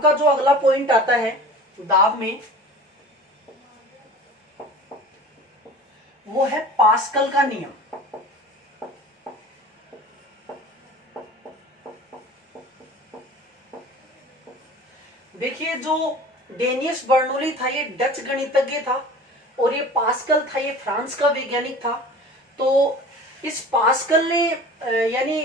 का जो अगला पॉइंट आता है दाब में, वो है पास्कल का नियम। देखिए, जो डेनियस बर्नौली था ये डच गणितज्ञ था और ये पास्कल था ये फ्रांस का वैज्ञानिक था। तो इस पास्कल ने यानी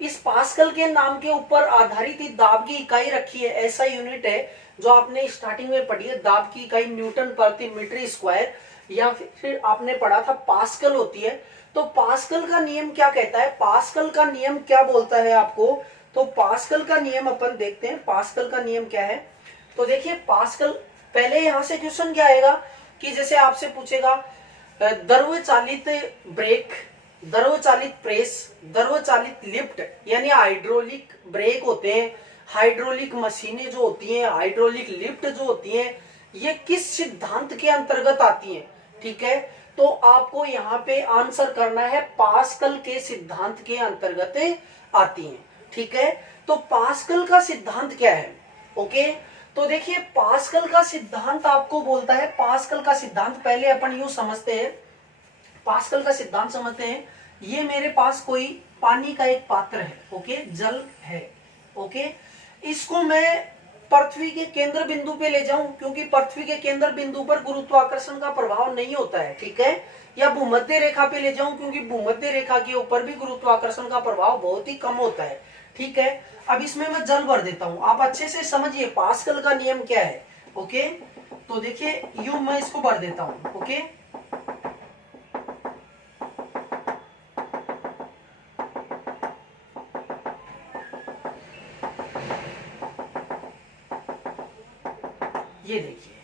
इस पास्कल के नाम के ऊपर आधारित दाब की इकाई रखी है। ऐसा यूनिट है जो आपने स्टार्टिंग में पढ़ी है, दाब की इकाई न्यूटन प्रति मीटर स्क्वायर, या फिर आपने पढ़ा था पास्कल होती है। तो पास्कल का नियम क्या कहता है, पास्कल का नियम क्या बोलता है आपको, तो पास्कल का नियम अपन देखते हैं। पास्कल का नियम क्या है, तो देखिए पास्कल, पहले यहां से क्वेश्चन क्या आएगा कि जैसे आपसे पूछेगा द्रव चालित ब्रेक, द्रव चालित प्रेस, द्रव चालित लिफ्ट, यानी हाइड्रोलिक ब्रेक होते हैं, हाइड्रोलिक मशीनें जो होती हैं, हाइड्रोलिक लिफ्ट जो होती हैं, ये किस सिद्धांत के अंतर्गत आती हैं। ठीक है, तो आपको यहाँ पे आंसर करना है पास्कल के सिद्धांत के अंतर्गत आती हैं। ठीक है, तो पास्कल का सिद्धांत क्या है। ओके, तो देखिए पास्कल का सिद्धांत आपको बोलता है, पास्कल का सिद्धांत पहले अपन यूं समझते हैं, पास्कल का सिद्धांत समझते हैं। ये मेरे पास कोई पानी का एक पात्र है, ओके, जल है, ओके, इसको मैं पृथ्वी के केंद्र बिंदु पे ले जाऊं, क्योंकि पृथ्वी के केंद्र बिंदु पर गुरुत्वाकर्षण का प्रभाव नहीं होता है। ठीक है, या भूमध्य रेखा पे ले जाऊं, क्योंकि भूमध्य रेखा के ऊपर भी गुरुत्वाकर्षण का प्रभाव बहुत ही कम होता है। ठीक है, अब इसमें मैं जल भर देता हूं, आप अच्छे से समझिए पास्कल का नियम क्या है। ओके, तो देखिए यूं मैं इसको भर देता हूं। ओके, ये देखिए,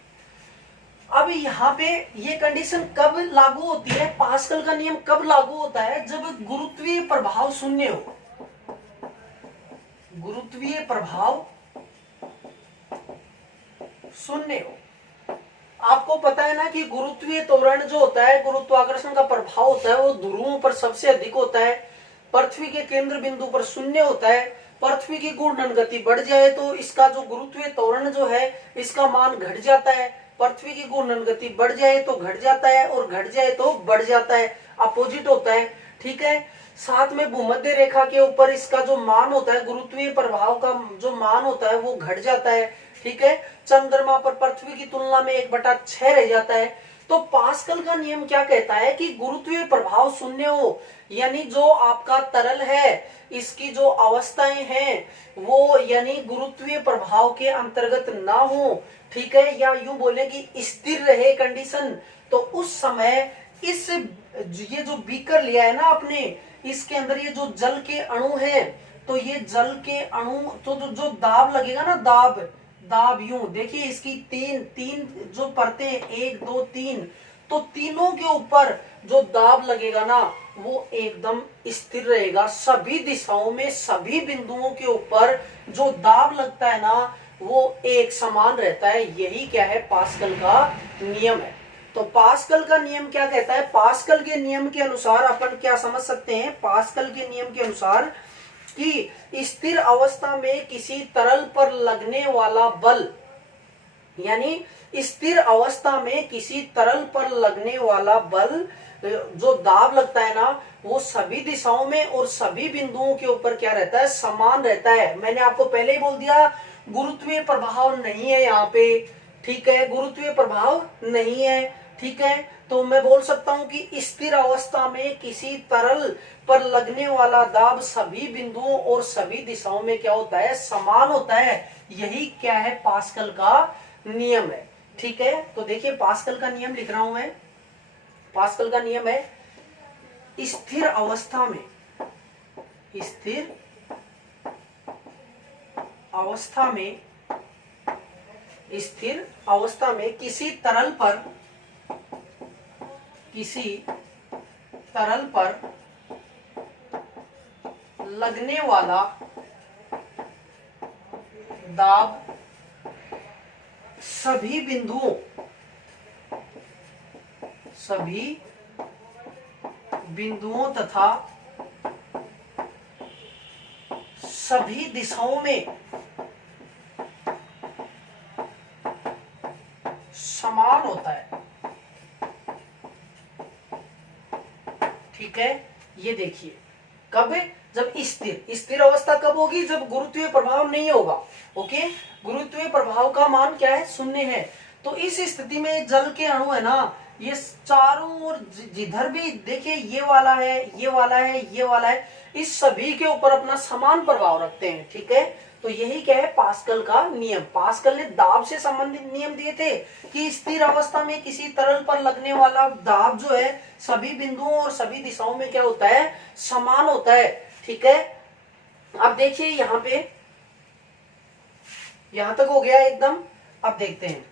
अब यहाँ पे ये कंडीशन कब लागू होती है, पास्कल का नियम कब लागू होता है, जब गुरुत्वीय प्रभाव शून्य हो। गुरुत्वीय प्रभाव शून्य हो। आपको पता है ना कि गुरुत्वीय त्वरण जो होता है, गुरुत्वाकर्षण का प्रभाव होता है, वो ध्रुवों पर सबसे अधिक होता है, पृथ्वी के केंद्र बिंदु पर शून्य होता है। पृथ्वी की घूर्णन गति बढ़ जाए तो इसका जो गुरुत्वीय त्वरण जो है इसका मान घट जाता है, पृथ्वी की घूर्णन गति बढ़ जाए तो घट जाता है, और घट जाए तो बढ़ जाता है, अपोजिट होता है। ठीक है, साथ में भूमध्य रेखा के ऊपर इसका जो मान होता है, गुरुत्वीय प्रभाव का जो मान होता है वो घट जाता है। ठीक है, चंद्रमा पर पृथ्वी की तुलना में 1/6 रह जाता है। तो पास्कल का नियम क्या कहता है कि गुरुत्वीय प्रभाव शून्य हो, यानी जो आपका तरल है इसकी जो अवस्थाएं हैं वो यानी गुरुत्वीय प्रभाव के अंतर्गत ना हो। ठीक है, या यूं बोले कि स्थिर रहे कंडीशन, तो उस समय इस ये जो बीकर लिया है ना आपने, इसके अंदर ये जो जल के अणु हैं, तो ये जल के अणु, तो जो दाब लगेगा ना, दाब, दाब यूं देखिए, इसकी तीन जो परतें, 1 2 3, तो तीनों के ऊपर जो दाब लगेगा ना वो एकदम स्थिर रहेगा। सभी दिशाओं में सभी बिंदुओं के ऊपर जो दाब लगता है ना वो एक समान रहता है। यही क्या है, पास्कल का नियम है। तो पास्कल का नियम क्या कहता है, पास्कल के नियम के अनुसार अपन क्या समझ सकते हैं, पास्कल के नियम के अनुसार कि स्थिर अवस्था में किसी तरल पर लगने वाला बल, यानी स्थिर अवस्था में किसी तरल पर लगने वाला बल जो दाब लगता है ना वो सभी दिशाओं में और सभी बिंदुओं के ऊपर क्या रहता है, समान रहता है। मैंने आपको पहले ही बोल दिया गुरुत्वीय प्रभाव नहीं है यहाँ पे। ठीक है, गुरुत्वीय प्रभाव नहीं है। ठीक है, तो मैं बोल सकता हूं कि स्थिर अवस्था में किसी तरल पर लगने वाला दाब सभी बिंदुओं और सभी दिशाओं में क्या होता है, समान होता है। यही क्या है, पास्कल का नियम है। ठीक है, तो देखिए पास्कल का नियम लिख रहा हूं मैं। पास्कल का नियम है स्थिर अवस्था में, स्थिर अवस्था में, स्थिर अवस्था में किसी तरल पर लगने वाला दाब सभी बिंदुओं तथा सभी दिशाओं में समान होता है। ठीक है, ये देखिए कब, जब स्थिर अवस्था कब होगी, जब गुरुत्वीय प्रभाव नहीं होगा। ओके, गुरुत्वीय प्रभाव का मान क्या है, 0 है। तो इस स्थिति में जल के अणु है ना, ये चारों ओर जिधर भी देखिए, ये वाला है, ये वाला है, ये वाला है, इस सभी के ऊपर अपना समान प्रभाव रखते हैं। ठीक है, तो यही क्या है, पास्कल का नियम। पास्कल ने दाब से संबंधित नियम दिए थे कि स्थिर अवस्था में किसी तरल पर लगने वाला दाब जो है सभी बिंदुओं और सभी दिशाओं में क्या होता है, समान होता है। ठीक है, अब देखिए यहाँ पे, यहां तक हो गया एकदम। अब देखते हैं,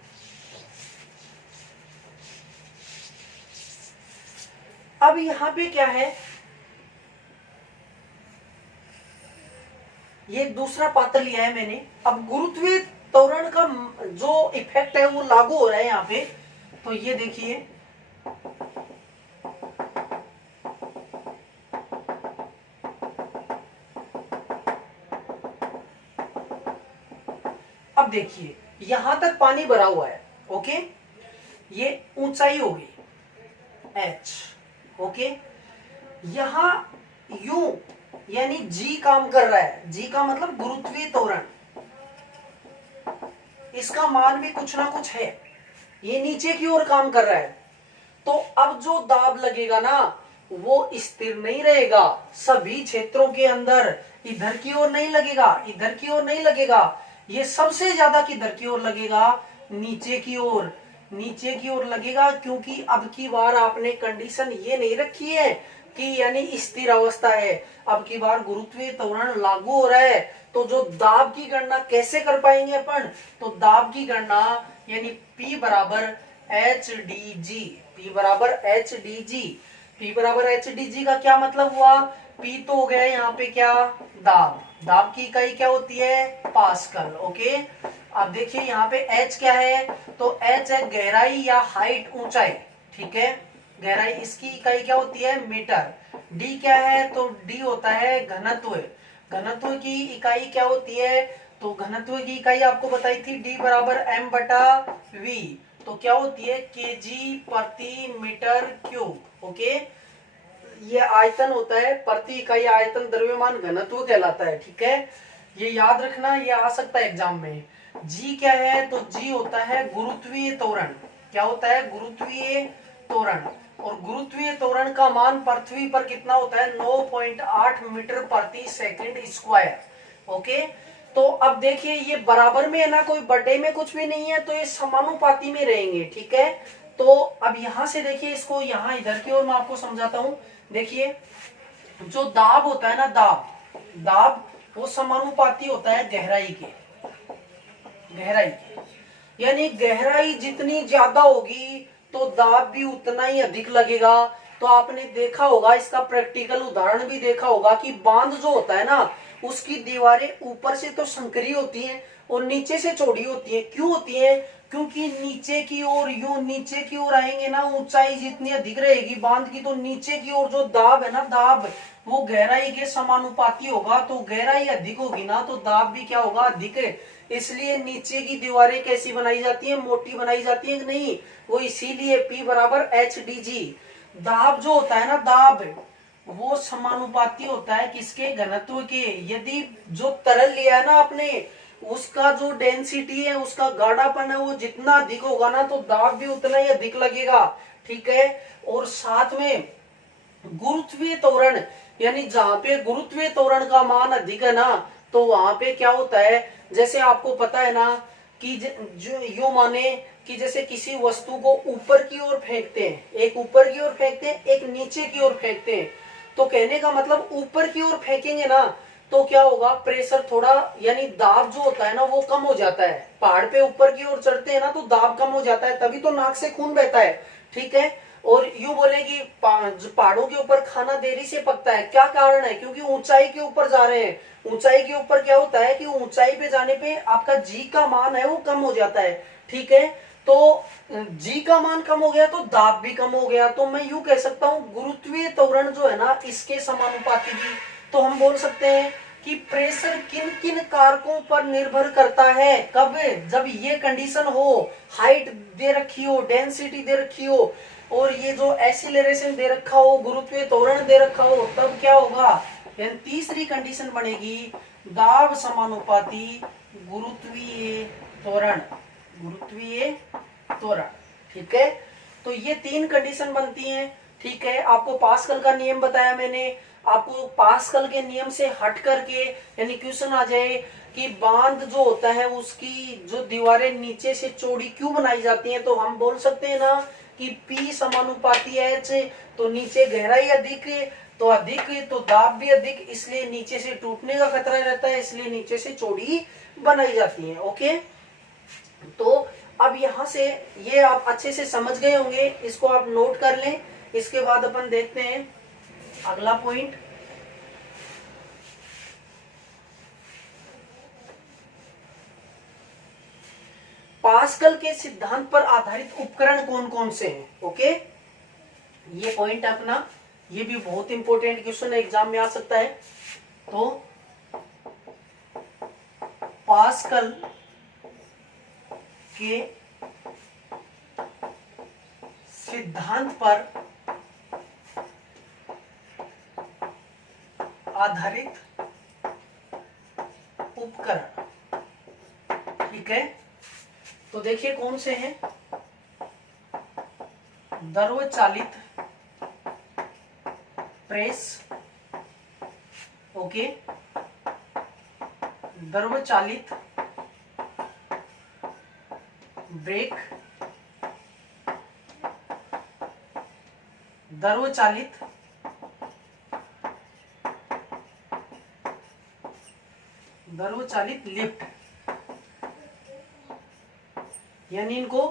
अब यहां पे क्या है, ये दूसरा पात्र लिया है मैंने। अब गुरुत्वीय त्वरण का जो इफेक्ट है वो लागू हो रहा है यहाँ पे। तो ये देखिए, अब देखिए यहां तक पानी भरा हुआ है। ओके, ये ऊंचाई होगी h। ओके, यहां u यानी g काम कर रहा है। g का मतलब गुरुत्वीय त्वरण, इसका मान भी कुछ ना कुछ है, ये नीचे की ओर काम कर रहा है। तो अब जो दाब लगेगा ना वो स्थिर नहीं रहेगा, सभी क्षेत्रों के अंदर इधर की ओर नहीं लगेगा, इधर की ओर नहीं लगेगा, ये सबसे ज्यादा किधर की ओर लगेगा, नीचे की ओर, नीचे की ओर लगेगा। क्योंकि अब की बार आपने कंडीशन ये नहीं रखी है कि यानी स्थिर अवस्था है, अब की बार गुरुत्वीय त्वरण लागू हो रहा है। तो जो दाब की गणना कैसे कर पाएंगे अपन, तो दाब की गणना यानी P बराबर एच डी जी, P बराबर एच डी जी। P बराबर एच डी जी का क्या मतलब हुआ, P तो हो गया यहाँ पे क्या, दाब, दाब की इकाई क्या होती है, पास्कल। ओके, अब देखिए यहाँ पे H क्या है, तो H है गहराई या हाइट, ऊंचाई। ठीक है, गहराई, इसकी इकाई क्या होती है, मीटर। D क्या है, तो D होता है घनत्व। घनत्व की इकाई क्या होती है, तो घनत्व की इकाई आपको बताई थी, D बराबर m बटा v। तो क्या होती है, केजी प्रति मीटर क्यूब। ओके, ये आयतन होता है, प्रति इकाई आयतन द्रव्यमान घनत्व कहलाता है। ठीक है, ये याद रखना, ये आ सकता है एग्जाम में। जी क्या है, तो जी होता है गुरुत्वीय त्वरण। क्या होता है, गुरुत्वीय त्वरण। और गुरुत्वीय त्वरण का मान पृथ्वी पर कितना होता है, 9.8 मीटर प्रति सेकंड स्क्वायर। ओके, तो अब देखिए ये बराबर में है ना, कोई बटे में कुछ भी नहीं है, तो ये समानुपाती में रहेंगे। ठीक है, तो अब यहां से देखिए इसको, यहां इधर की ओर मैं आपको समझाता हूं। देखिए जो दाब होता है ना, दाब वो समानुपाती होता है गहराई के, गहराई के, यानी गहराई जितनी ज्यादा होगी तो दाब भी उतना ही अधिक लगेगा। तो आपने देखा होगा, इसका प्रैक्टिकल उदाहरण भी देखा होगा कि बांध जो होता है ना, उसकी दीवारें ऊपर से तो संकरी होती हैं और नीचे से चौड़ी होती हैं। क्यों होती हैं, क्योंकि नीचे की ओर, यूं नीचे की ओर आएंगे ना, ऊंचाई जितनी अधिक रहेगी बांध की, तो नीचे की ओर जो दाब है ना, दाब वो गहराई के समानुपाती होगा। तो गहराई अधिक होगी ना, तो दाब भी क्या होगा, अधिक है। इसलिए नीचे की दीवारें कैसी बनाई जाती है, मोटी बनाई जाती है कि नहीं, वो इसीलिए P बराबर एच डी जी। दाब जो होता है ना, दाब वो समानुपाती होता है किसके, घनत्व के। यदि जो तरल लिया है ना आपने, उसका जो डेंसिटी है, उसका गाढ़ापन है, वो जितना अधिक होगा ना, तो दाब भी उतना ही अधिक लगेगा। ठीक है, और साथ में गुरुत्वीय त्वरण, यानी जहां पे गुरुत्वीय त्वरण का मान अधिक है ना, तो वहां पे क्या होता है, जैसे आपको पता है ना कि जो यूं माने कि जैसे किसी वस्तु को ऊपर की ओर फेंकते हैं, एक ऊपर की ओर फेंकते हैं, एक नीचे की ओर फेंकते हैं। तो कहने का मतलब ऊपर की ओर फेंकेंगे ना, तो क्या होगा, प्रेशर थोड़ा, यानी दाब जो होता है ना वो कम हो जाता है। पहाड़ पे ऊपर की ओर चढ़ते हैं ना, तो दाब कम हो जाता है, तभी तो नाक से खून बहता है। ठीक है, और यूं बोले कि पहाड़ों के ऊपर खाना देरी से पकता है, क्या कारण है, क्योंकि ऊंचाई के ऊपर जा रहे हैं। ऊंचाई के ऊपर क्या होता है कि ऊंचाई पे जाने पे आपका जी का मान है वो कम हो जाता है। ठीक है, तो जी का मान कम हो गया तो दाब भी कम हो गया। तो मैं यूं कह सकता हूं गुरुत्वीय त्वरण जो है ना, इसके समानुपाती भी। तो हम बोल सकते हैं कि प्रेशर किन किन कारकों पर निर्भर करता है। कब? जब ये कंडीशन हो, हाइट दे रखी हो, डेंसिटी दे रखी हो, और ये जो एक्सीलरेशन दे रखा हो, गुरुत्वीय त्वरण दे रखा हो, तब क्या होगा? यानी तीसरी कंडीशन बनेगी दाब समानुपाती गुरुत्वीय त्वरण। गुरुत्वीय त्वरण, ठीक है। तो ये तीन कंडीशन बनती हैं, ठीक है। आपको पास्कल का नियम बताया मैंने। आपको पास्कल के नियम से हट करके यानी क्वेश्चन आ जाए कि बांध जो होता है उसकी जो दीवारें नीचे से चौड़ी क्यों बनाई जाती हैं, तो हम बोल सकते हैं ना कि P समानुपाती H, तो नीचे गहराई अधिक तो अधिक, तो दाब भी अधिक, इसलिए नीचे से टूटने का खतरा रहता है, इसलिए नीचे से चौड़ी बनाई जाती है। ओके, तो अब यहां से ये आप अच्छे से समझ गए होंगे, इसको आप नोट कर लें। इसके बाद अपन देखते हैं अगला पॉइंट। पास्कल के सिद्धांत पर आधारित उपकरण कौन कौन से हैं? ओके, ये पॉइंट अपना, ये भी बहुत इंपॉर्टेंट क्वेश्चन एग्जाम में आ सकता है। तो पास्कल के सिद्धांत पर आधारित उपकरण, ठीक है। तो देखिए कौन से हैं। द्रव चालित प्रेस, ओके, द्रव चालित ब्रेक, द्रव चालित लिफ्ट, यानी इनको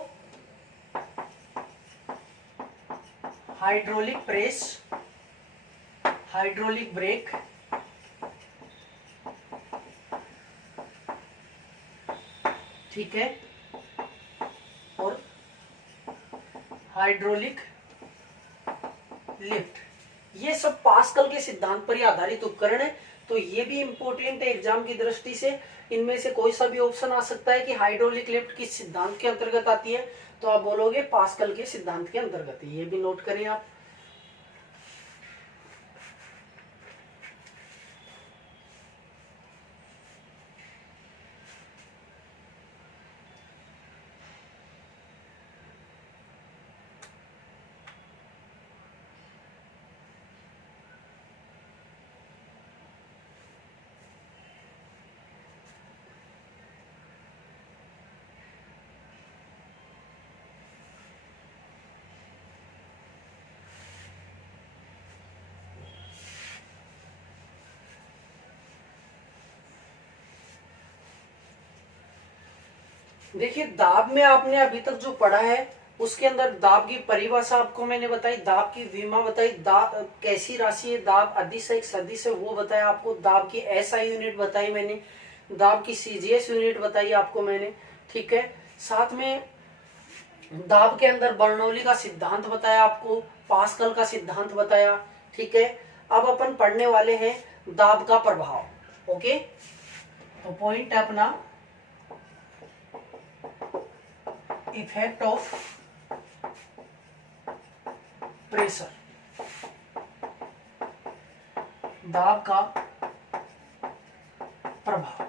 हाइड्रोलिक प्रेस, हाइड्रोलिक ब्रेक, ठीक है, और हाइड्रोलिक लिफ्ट, ये सब पास्कल के सिद्धांत पर ही आधारित उपकरण है। तो ये भी इंपॉर्टेंट है एग्जाम की दृष्टि से। इनमें से कोई सा भी ऑप्शन आ सकता है कि हाइड्रोलिक लिफ्ट किस सिद्धांत के अंतर्गत आती है, तो आप बोलोगे पास्कल के सिद्धांत के अंतर्गत। ये भी नोट करें आप। देखिए दाब में आपने अभी तक जो पढ़ा है उसके अंदर दाब की परिभाषा आपको मैंने बताई, दाब की विमा बताई, दाब कैसी राशि है, दाब अदिश है सदिश है वो बताया आपको, दाब की एसआई यूनिट बताई मैंने, दाब की सीजीएस यूनिट बताई आपको मैंने, ठीक है। साथ में दाब के अंदर बर्नौली का सिद्धांत बताया आपको, पास्कल का सिद्धांत बताया, ठीक है। अब अपन पढ़ने वाले हैं दाब का प्रभाव। ओके, तो पॉइंट है अपना इफेक्ट ऑफ प्रेशर, दाब का प्रभाव।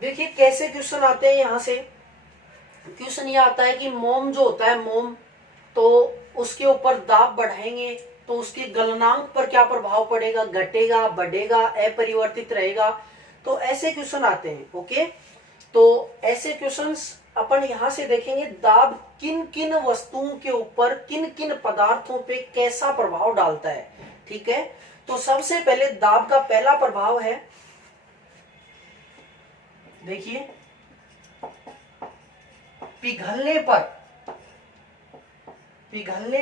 देखिए कैसे क्वेश्चन आते हैं यहां से। क्वेश्चन ये आता है कि मोम जो होता है मोम, तो उसके ऊपर दाब बढ़ाएंगे तो उसके गलनांक पर क्या प्रभाव पड़ेगा, घटेगा, बढ़ेगा, अपरिवर्तित रहेगा। तो ऐसे क्वेश्चन आते हैं। ओके, तो ऐसे क्वेश्चंस अपन यहां से देखेंगे दाब किन किन वस्तुओं के ऊपर, किन किन पदार्थों पे कैसा प्रभाव डालता है, ठीक है। तो सबसे पहले दाब का पहला प्रभाव है, देखिए पिघलने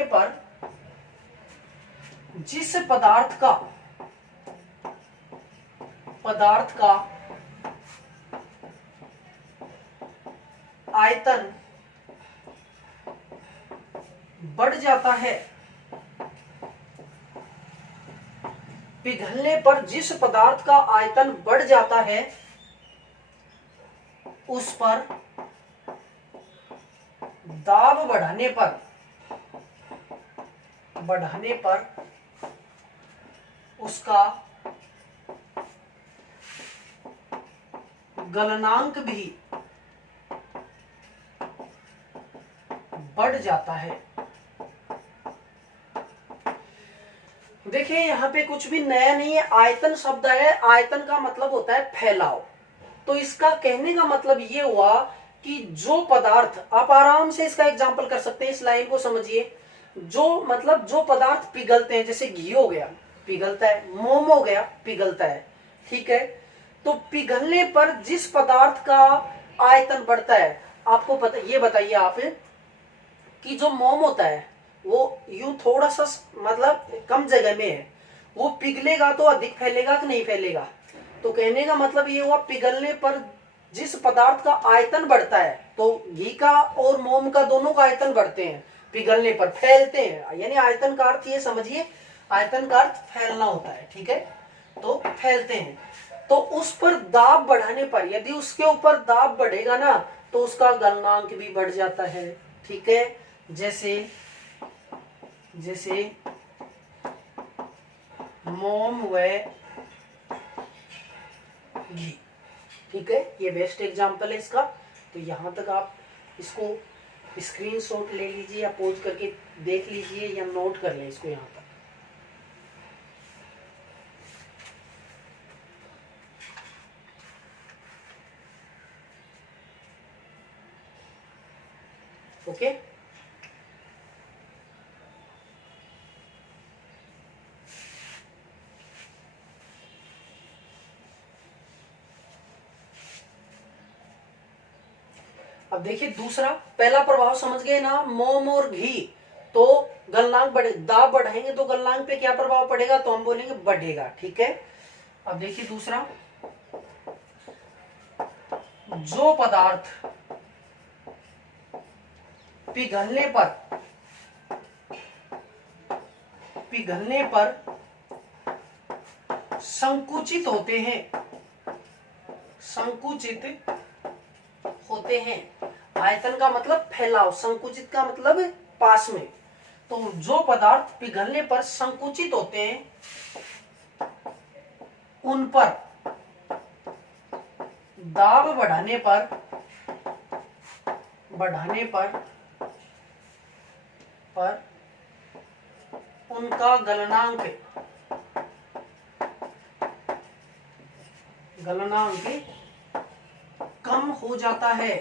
पर जिस पदार्थ का आयतन बढ़ जाता है पिघलने पर जिस पदार्थ का आयतन बढ़ जाता है उस पर दाब बढ़ाने पर उसका गलनांक भी बढ़ जाता है। देखिए यहाँ पे कुछ भी नया नहीं है, आयतन शब्द है, आयतन का मतलब होता है फैलाव। तो इसका कहने का मतलब ये हुआ कि जो पदार्थ, आप आराम से इसका एग्जांपल कर सकते हैं, इस लाइन को समझिए। जो पदार्थ पिघलते हैं, जैसे घी हो गया पिघलता है, मोम हो गया पिघलता है, ठीक है। तो पिघलने पर जिस पदार्थ का आयतन बढ़ता है, आपको पता, ये बताइए आप कि जो मोम होता है वो यूं थोड़ा सा मतलब कम जगह में है, वो पिघलेगा तो अधिक फैलेगा कि नहीं फैलेगा। तो कहने का मतलब ये हुआ पिघलने पर जिस पदार्थ का आयतन बढ़ता है, तो घी का और मोम का दोनों का आयतन बढ़ते हैं, पिघलने पर फैलते हैं। यानी आयतन का अर्थ ये समझिए, आयतन का अर्थ फैलना होता है, ठीक है। तो फैलते हैं, तो उस पर दाब बढ़ाने पर, यदि उसके ऊपर दाब बढ़ेगा ना, तो उसका गलनांक भी बढ़ जाता है, ठीक है। जैसे मोम व घी, ठीक है। ये बेस्ट एग्जांपल है इसका। तो यहां तक आप इसको स्क्रीनशॉट ले लीजिए या पॉज करके देख लीजिए या नोट कर लें इसको यहां तक। ओके, अब देखिए दूसरा, पहला प्रभाव समझ गए ना, मोम और घी, तो गलनांक बढ़े, दाब बढ़ाएंगे तो गलनांक पे क्या प्रभाव पड़ेगा, तो हम बोलेंगे बढ़ेगा, ठीक है। अब देखिए दूसरा, जो पदार्थ पिघलने पर संकुचित होते हैं, आयतन का मतलब फैलाव, संकुचित का मतलब पास में। तो जो पदार्थ पिघलने पर संकुचित होते हैं, उन पर दाब बढ़ाने पर उनका गलनांक कम हो जाता है।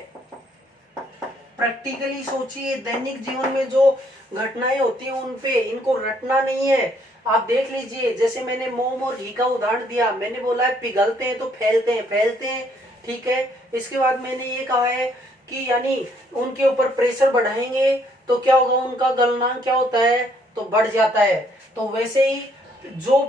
प्रैक्टिकली सोचिए, दैनिक जीवन में जो घटनाएं होती हैं उन पे इनको रटना नहीं है। आप देख लीजिए, जैसे मैंने मोम और घी का उदाहरण दिया, मैंने बोला है पिघलते हैं तो फैलते हैं, ठीक है। इसके बाद मैंने ये कहा है कि यानी उनके ऊपर प्रेशर बढ़ाएंगे तो क्या होगा, उनका गलनांक क्या होता है, तो बढ़ जाता है। तो वैसे ही जो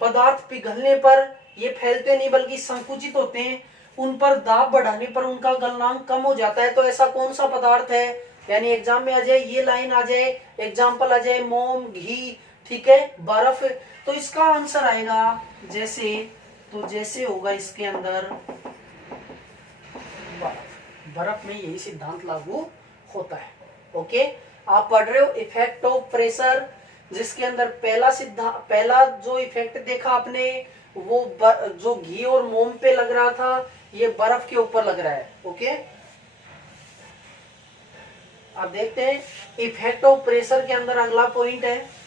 पदार्थ पिघलने पर ये फैलते नहीं बल्कि संकुचित होते हैं, उन पर दाब बढ़ाने पर उनका गलनांक कम हो जाता है। तो ऐसा कौन सा पदार्थ है, यानी एग्जाम में आ जाए, ये लाइन आ जाए, एग्जाम्पल आ जाए, मोम, घी, ठीक है, बर्फ। तो इसका आंसर आएगा जैसे होगा इसके अंदर बर्फ में यही सिद्धांत लागू होता है। ओके, आप पढ़ रहे हो इफेक्ट ऑफ प्रेशर, जिसके अंदर पहला जो इफेक्ट देखा आपने, वो जो घी और मोम पे लग रहा था, ये बर्फ के ऊपर लग रहा है। ओके, अब देखते हैं इफेक्ट ऑफ प्रेशर के अंदर अगला पॉइंट है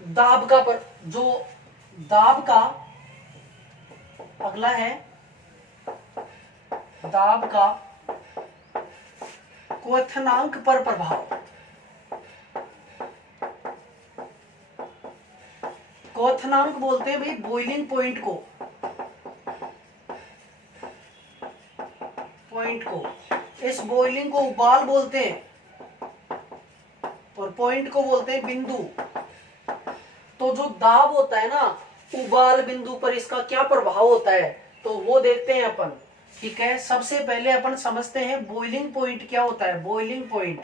दाब का। दाब का अगला है दाब का क्वथनांक पर प्रभाव। क्वथनांक बोलते हैं भाई बॉइलिंग पॉइंट को इस बॉइलिंग को उबाल बोलते हैं और पॉइंट को बोलते हैं बिंदु। तो जो दाब होता है ना, उबाल बिंदु पर इसका क्या प्रभाव होता है, तो वो देखते हैं अपन। ठीक है, सबसे पहले अपन समझते हैं बॉइलिंग पॉइंट क्या होता है। बॉइलिंग पॉइंट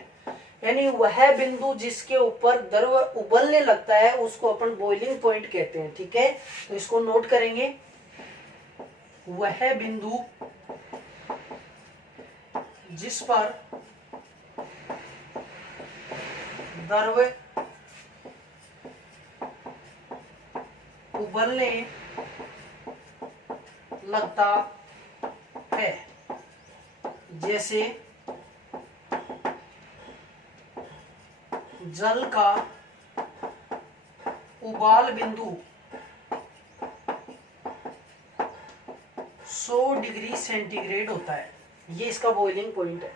यानी वह बिंदु जिसके ऊपर द्रव उबलने लगता है उसको अपन बॉइलिंग पॉइंट कहते हैं। ठीक है, तो इसको नोट करेंगे। वह बिंदु जिस पर द्रव उबलने लगता है, जैसे जल का उबाल बिंदु 100 डिग्री सेंटीग्रेड होता है। ये इसका बॉइलिंग पॉइंट है।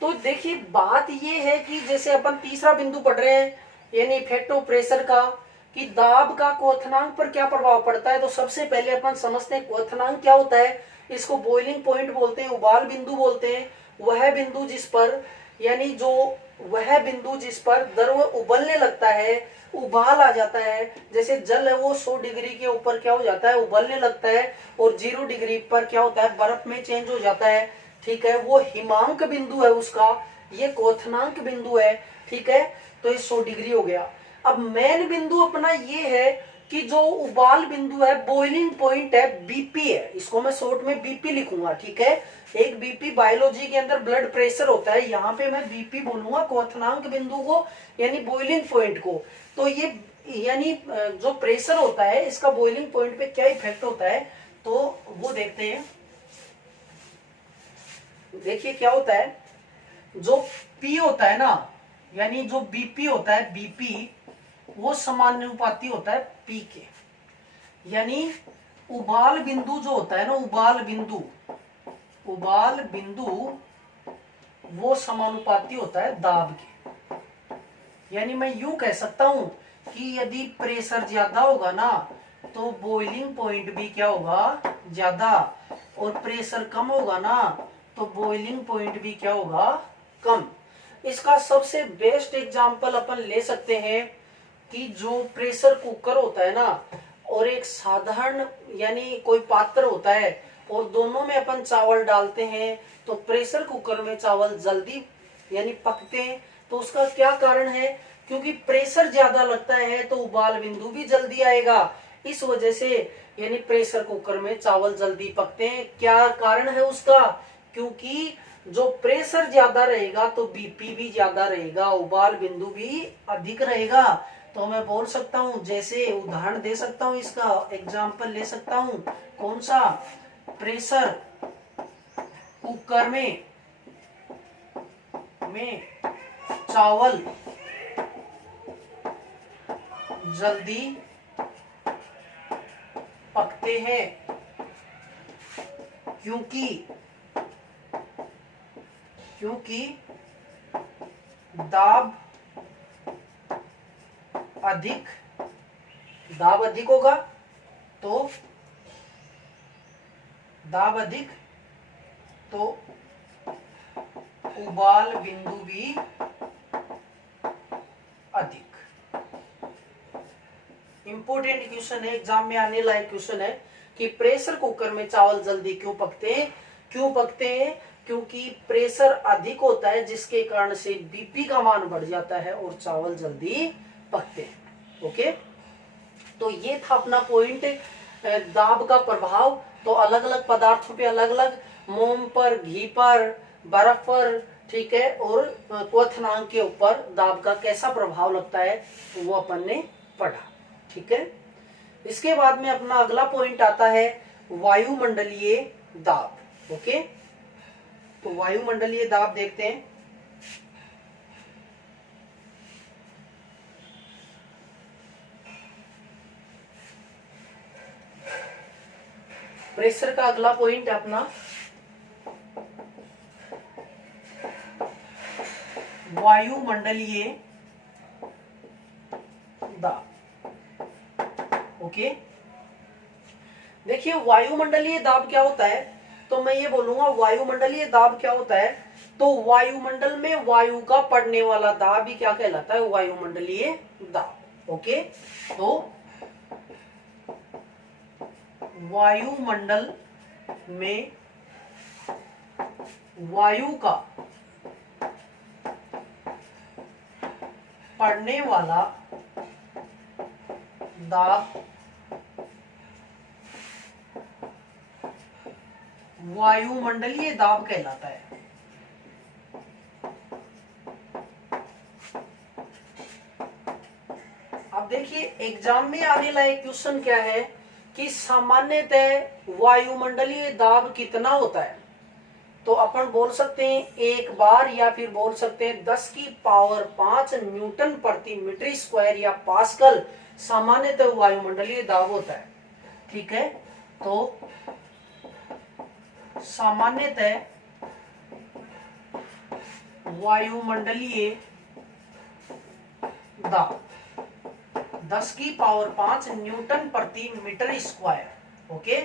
तो देखिए बात ये है कि जैसे अपन तीसरा बिंदु पढ़ रहे हैं यानी इफेक्ट ऑफ प्रेशर का, कि दाब का क्वथनांक पर क्या प्रभाव पड़ता है। तो सबसे पहले अपन समझते हैं क्वथनांक क्या होता है। इसको बॉइलिंग पॉइंट बोलते हैं, उबाल बिंदु बोलते हैं। वह बिंदु जिस पर यानी जो वह बिंदु जिस पर द्रव उबलने लगता है, उबाल आ जाता है, जैसे जल है वो 100 डिग्री के ऊपर क्या हो जाता है, उबलने लगता है, और 0 डिग्री पर क्या होता है, बर्फ में चेंज हो जाता है। ठीक है, वो हिमांक बिंदु है उसका, ये क्वथनांक बिंदु है। ठीक है, तो ये 100 डिग्री हो गया। अब मेन बिंदु अपना ये है कि जो उबाल बिंदु है, बॉइलिंग पॉइंट है, बीपी है। इसको मैं शॉर्ट में बीपी लिखूंगा। ठीक है, एक बीपी बायोलॉजी के अंदर ब्लड प्रेशर होता है, यहाँ पे मैं बीपी बोलूंगा क्वथनांक बिंदु को यानी बॉइलिंग पॉइंट को। तो ये यानी जो प्रेशर होता है इसका बॉइलिंग पॉइंट पे क्या इफेक्ट होता है, तो वो देखते हैं। देखिए क्या होता है, जो पी होता है ना, यानी जो बीपी होता है, बीपी वो समानुपाती होता है पी के। यानी उबाल बिंदु जो होता है ना, उबाल बिंदु वो समानुपाती होता है दाब के। यानी मैं यूं कह सकता हूं कि यदि प्रेशर ज्यादा होगा ना तो बॉइलिंग पॉइंट भी क्या होगा, ज्यादा, और प्रेशर कम होगा ना तो बॉइलिंग पॉइंट भी क्या होगा, कम। इसका सबसे बेस्ट एग्जांपल अपन ले सकते हैं कि जो प्रेशर कुकर होता है ना और एक साधारण यानी कोई पात्र होता है, और दोनों में अपन चावल डालते हैं, तो प्रेशर कुकर में चावल जल्दी यानी पकते हैं। तो उसका क्या कारण है, क्योंकि प्रेशर ज्यादा लगता है तो उबाल बिंदु भी जल्दी आएगा। इस वजह से यानी प्रेशर कुकर में चावल जल्दी पकते हैं। क्या कारण है उसका, क्योंकि जो प्रेशर ज्यादा रहेगा तो बीपी भी ज्यादा रहेगा, उबाल बिंदु भी अधिक रहेगा। तो मैं बोल सकता हूं, जैसे उदाहरण दे सकता हूं, इसका एग्जाम्पल ले सकता हूं, कौन सा, प्रेशर कुकर में चावल जल्दी पकते हैं क्योंकि दाब अधिक होगा, तो दाब अधिक तो उबाल बिंदु भी अधिक। इंपॉर्टेंट क्वेश्चन है, एग्जाम में आने लायक क्वेश्चन है कि प्रेशर कुकर में चावल जल्दी क्यों पकते हैं, क्योंकि प्रेशर अधिक होता है जिसके कारण से बीपी का मान बढ़ जाता है और चावल जल्दी पकते हैं। ओके, तो ये था अपना पॉइंट, दाब का प्रभाव। तो अलग अलग पदार्थों पे अलग अलग, मोम पर, घी पर, बर्फ पर, ठीक है, और क्वथनांक के ऊपर दाब का कैसा प्रभाव लगता है वो अपन ने पढ़ा। ठीक है, इसके बाद में अपना अगला पॉइंट आता है वायुमंडलीय दाब। ओके, तो वायुमंडलीय दाब देखते हैं। प्रेशर का अगला पॉइंट है अपना वायुमंडलीय दाब। ओके, देखिए वायुमंडलीय दाब क्या होता है, तो मैं ये बोलूंगा वायुमंडलीय दाब क्या होता है, तो वायुमंडल में वायु का पड़ने वाला दाब ही क्या कहलाता है, वायुमंडलीय दाब। ओके, तो वायुमंडल में वायु का पड़ने वाला दाब वायुमंडलीय दाब कहलाता है। अब देखिए एग्जाम में आने वाला क्वेश्चन क्या है कि सामान्यतः वायुमंडलीय दाब कितना होता है। तो अपन बोल सकते हैं 1 बार या फिर बोल सकते हैं 10 की पावर 5 न्यूटन प्रति मीटर स्क्वायर या पास्कल सामान्यतः वायुमंडलीय दाब होता है। ठीक है, तो सामान्यतः वायुमंडलीय दाब 10 की पावर 5 न्यूटन प्रति मीटर स्क्वायर। ओके,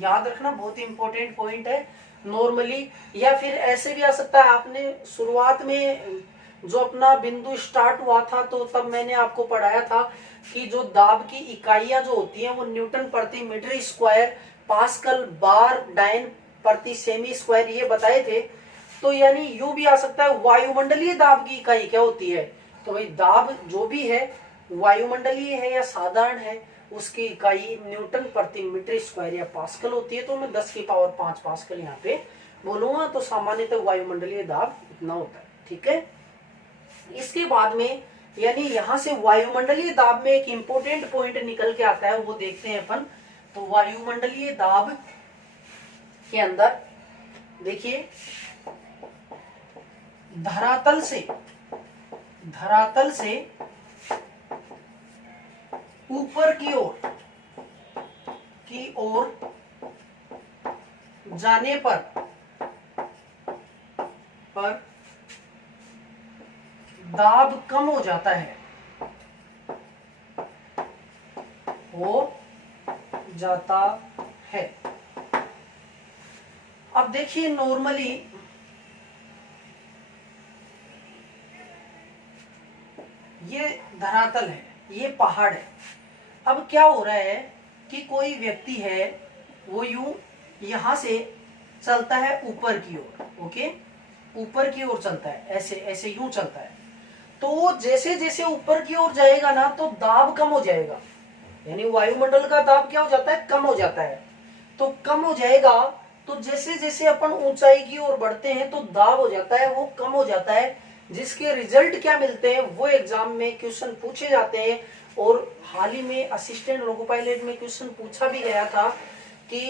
याद रखना, बहुत इंपॉर्टेंट पॉइंट है। नॉर्मली या फिर ऐसे भी आ सकता है, आपने शुरुआत में जो अपना बिंदु स्टार्ट हुआ था तो तब मैंने आपको पढ़ाया था कि जो दाब की इकाइयां जो होती हैं वो न्यूटन प्रति मीटर स्क्वायर, पास्कल, बार, डाइन प्रति सेमी स्क्वायर ये बताए थे। तो यानी यूं भी आ सकता है वायुमंडलीय दाब की इकाई क्या होती है। तो भाई दाब जो भी है वायुमंडलीय है या साधारण है उसकी इकाई न्यूटन प्रति मीटर स्क्वायर या पास्कल होती है। तो मैं 10 की पावर 5 पास्कल यहाँ पे बोलूंगा। तो सामान्यतः वायुमंडलीय दाब इतना होता है। ठीक है, इसके बाद में यानी यहां से वायुमंडलीय दाब में एक इंपॉर्टेंट पॉइंट निकल के आता है, वो देखते हैं अपन। तो वायुमंडलीय दाब के अंदर देखिए धरातल से ऊपर की ओर जाने पर दाब कम हो जाता है, अब देखिए नॉर्मली ये धरातल है, ये पहाड़ है। अब क्या हो रहा है कि कोई व्यक्ति है वो यूं यहां से चलता है ऊपर की ओर। ओके, ऊपर की ओर चलता है, ऐसे ऐसे यूं चलता है। तो वो जैसे जैसे ऊपर की ओर जाएगा ना तो दाब कम हो जाएगा, यानी वायुमंडल का दाब क्या हो जाता है, कम हो जाता है। तो कम हो जाएगा, तो जैसे जैसे अपन ऊंचाई की ओर बढ़ते हैं तो दाब हो जाता है, वो कम हो जाता है। जिसके रिजल्ट क्या मिलते हैं वो एग्जाम में क्वेश्चन पूछे जाते हैं। और हाल ही में असिस्टेंट लोको पायलट में क्वेश्चन पूछा भी गया था कि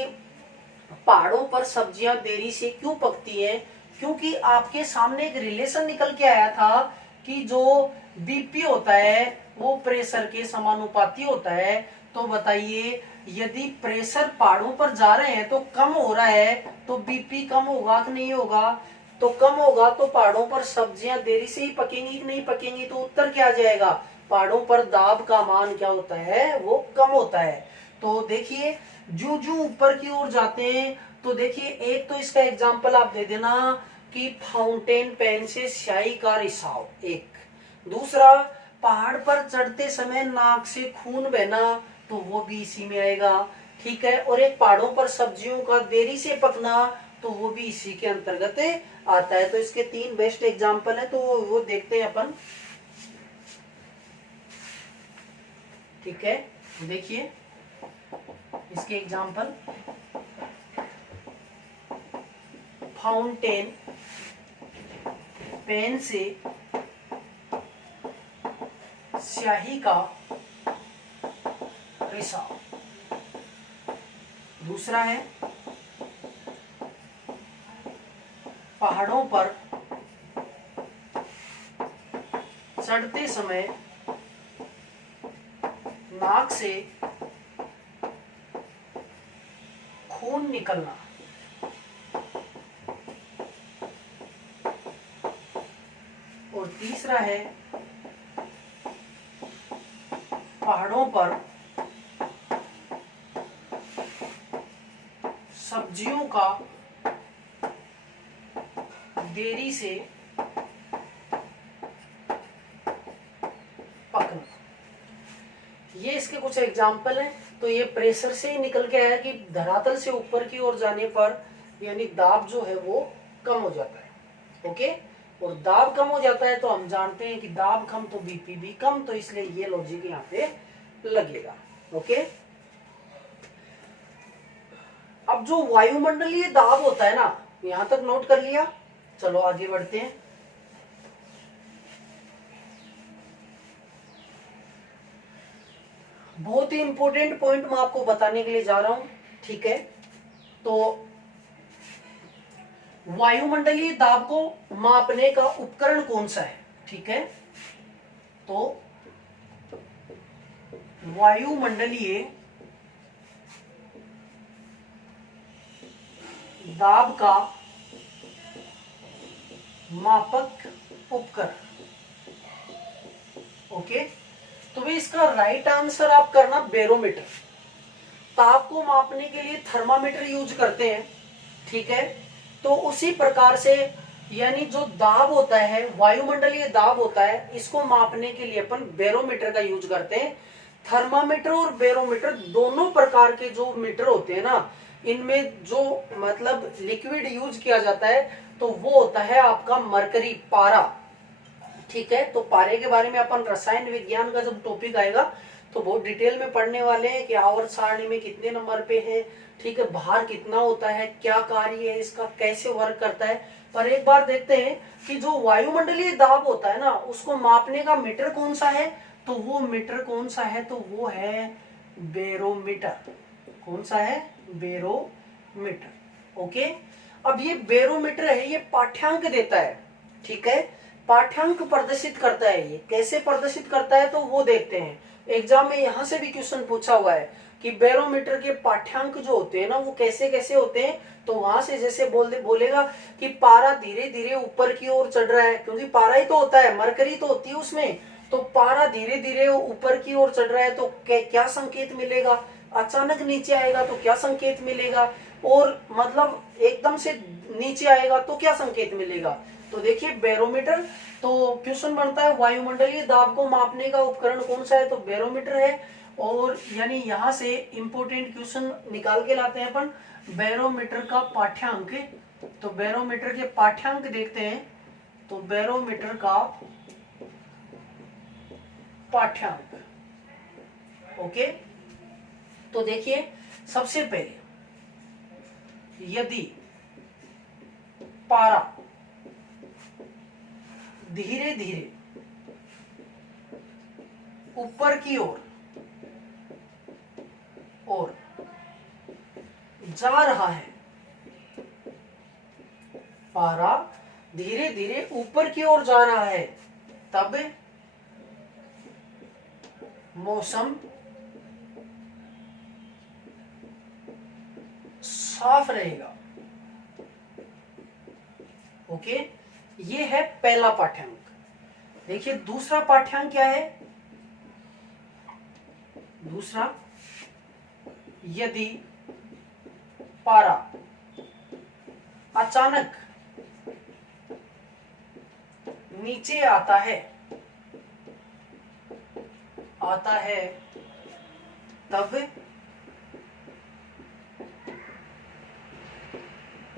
पहाड़ों पर सब्जियां देरी से क्यों पकती हैं। क्योंकि आपके सामने एक रिलेशन निकल के आया था कि जो बीपी होता है वो प्रेशर के समानुपाती होता है। तो बताइए यदि प्रेशर पहाड़ों पर जा रहे हैं तो कम हो रहा है तो बीपी कम होगा कि नहीं होगा। तो कम होगा तो पहाड़ों पर सब्जियां देरी से ही पकेंगी कि नहीं पकेंगी। तो उत्तर क्या आ जाएगा, पहाड़ों पर दाब का मान क्या होता है, वो कम होता है। तो देखिए जो जो ऊपर की ओर जाते हैं तो देखिए एक तो इसका एग्जांपल आप दे देना कि फाउंटेन पेन से स्याही का रिसाव, एक। दूसरा पहाड़ पर चढ़ते समय नाक से खून बहना, तो वो भी इसी में आएगा। ठीक है, और एक पहाड़ों पर सब्जियों का देरी से पकना, तो वो भी इसी के अंतर्गत आता है। तो इसके 3 बेस्ट एग्जांपल है, तो वो देखते हैं अपन। ठीक है, देखिए इसके एग्जांपल, फाउंटेन पेन से स्याही का रिसाव। दूसरा है पहाड़ों पर चढ़ते समय नाक से खून निकलना। और तीसरा है पहाड़ों पर सब्जियों का देरी से पकना। ये इसके कुछ एग्जाम्पल हैं। तो ये प्रेशर से ही निकल के आया कि धरातल से ऊपर की ओर जाने पर यानी दाब जो है वो कम हो जाता है। ओके, और दाब कम हो जाता है तो हम जानते हैं कि दाब कम तो बीपी भी कम, तो इसलिए ये लॉजिक यहाँ पे लगेगा। ओके, अब जो वायुमंडलीय दाब होता है ना, यहां तक नोट कर लिया। चलो आगे बढ़ते हैं। बहुत ही इंपॉर्टेंट पॉइंट मैं आपको बताने के लिए जा रहा हूं, ठीक है। तो वायुमंडलीय दाब को मापने का उपकरण कौन सा है, ठीक है। तो वायुमंडलीय दाब का मापक उपकरण। ओके, तो भाई इसका राइट आंसर आप करना बैरोमीटर। ताप को मापने के लिए थर्मामीटर यूज करते हैं, ठीक है। तो उसी प्रकार से यानी जो दाब होता है, वायुमंडलीय दाब होता है, इसको मापने के लिए अपन बैरोमीटर का यूज करते हैं। थर्मामीटर और बैरोमीटर दोनों प्रकार के जो मीटर होते हैं ना, इनमें जो मतलब लिक्विड यूज किया जाता है तो वो होता है आपका मरकरी, पारा, ठीक है। तो पारे के बारे में अपन रसायन विज्ञान का जब टॉपिक आएगा तो बहुत डिटेल में पढ़ने वाले हैं कि आवर्त सारणी में कितने नंबर पे है, ठीक है, भार कितना होता है, क्या कार्य है इसका, कैसे वर्क करता है। पर एक बार देखते हैं कि जो वायुमंडलीय दाब होता है ना, उसको मापने का मीटर कौन सा है, तो वो मीटर कौन सा है, तो वो है बैरोमीटर। कौन सा है, बैरोमीटर। ओके, अब ये बैरोमीटर है, ये पाठ्यांक देता है, ठीक है, पाठ्यांक प्रदर्शित करता है। ये कैसे प्रदर्शित करता है तो वो देखते हैं। एग्जाम में यहां से भी क्वेश्चन पूछा हुआ है कि बैरोमीटर के पाठ्यांक जो होते हैं ना वो कैसे कैसे होते हैं। तो वहां से जैसे बोलेगा कि पारा धीरे धीरे ऊपर की ओर चढ़ रहा है, क्योंकि पारा ही तो होता है, मरकरी तो होती है उसमें। तो पारा धीरे धीरे ऊपर की ओर चढ़ रहा है तो क्या संकेत मिलेगा, अचानक नीचे आएगा तो क्या संकेत मिलेगा, और मतलब एकदम से नीचे आएगा तो क्या संकेत मिलेगा। तो देखिए बैरोमीटर, तो क्वेश्चन बनता है वायुमंडलीय दाब को मापने का उपकरण कौन सा है, तो बैरोमीटर है। और यानी यहां से इंपोर्टेंट क्वेश्चन निकाल के लाते हैं अपन, बैरोमीटर का पाठ्यांक। तो बैरोमीटर के पाठ्यांक देखते हैं, तो बैरोमीटर का पाठ्यांक। ओके, तो देखिए सबसे पहले यदि पारा धीरे धीरे ऊपर की ओर और जा रहा है, पारा धीरे धीरे ऊपर की ओर जा रहा है, तब मौसम साफ रहेगा। ओके, ये है पहला पाठ्यांक। देखिए दूसरा पाठ्यांक क्या है, दूसरा यदि पारा अचानक नीचे आता है तब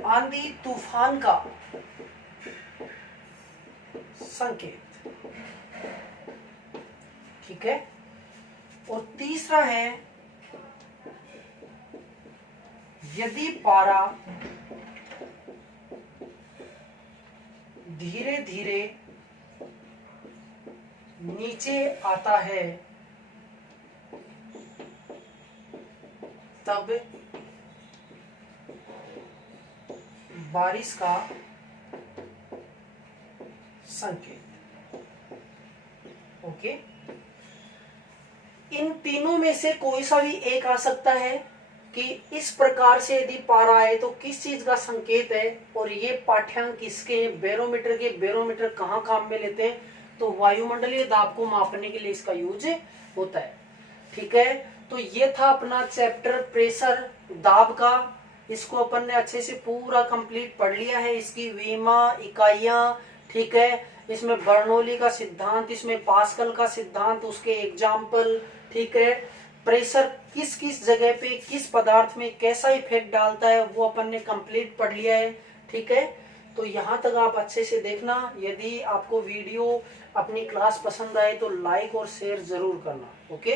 आंधी तूफान का संकेत, ठीक है। और तीसरा है यदि पारा धीरे धीरे नीचे आता है तब बारिश का संकेत। ओके, इन तीनों में से कोई सा भी एक आ सकता है कि इस प्रकार से यदि पारा आए तो किस चीज का संकेत है, और ये पाठ्यांक किसके बैरोमीटर के। बैरोमीटर कहाँ काम में लेते हैं, तो वायुमंडलीय दाब को मापने के लिए इसका यूज होता है, ठीक है। तो ये था अपना चैप्टर प्रेशर, दाब का। इसको अपन ने अच्छे से पूरा कंप्लीट पढ़ लिया है, इसकी विमा इकाइयां, ठीक है, इसमें बर्नौली का सिद्धांत, इसमें पास्कल का सिद्धांत, उसके एग्जाम्पल, ठीक है। प्रेशर किस किस जगह पे किस पदार्थ में कैसा इफेक्ट डालता है वो अपन ने कंप्लीट पढ़ लिया है, ठीक है। तो यहाँ तक आप अच्छे से देखना। यदि आपको वीडियो अपनी क्लास पसंद आए तो लाइक और शेयर जरूर करना। ओके।